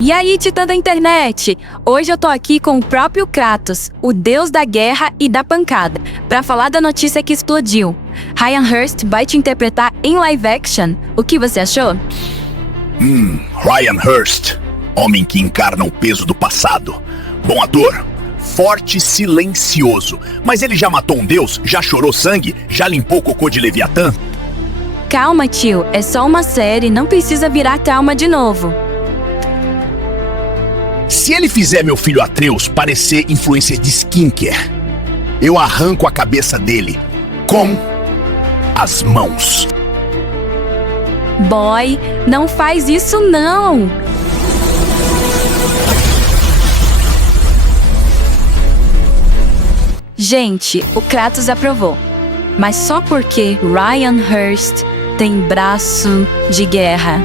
E aí, titã da internet? Hoje eu tô aqui com o próprio Kratos, o deus da guerra e da pancada, pra falar da notícia que explodiu. Ryan Hurst vai te interpretar em live action. O que você achou? Ryan Hurst, homem que encarna o peso do passado. Bom ator, forte e silencioso. Mas ele já matou um deus? Já chorou sangue? Já limpou o cocô de Leviatã? Calma, tio, é só uma série, não precisa virar trauma de novo. Se ele fizer meu filho Atreus parecer influencer de skincare, eu arranco a cabeça dele com as mãos. Boy, não faz isso não! Gente, o Kratos aprovou. Mas só porque Ryan Hurst tem braço de guerra.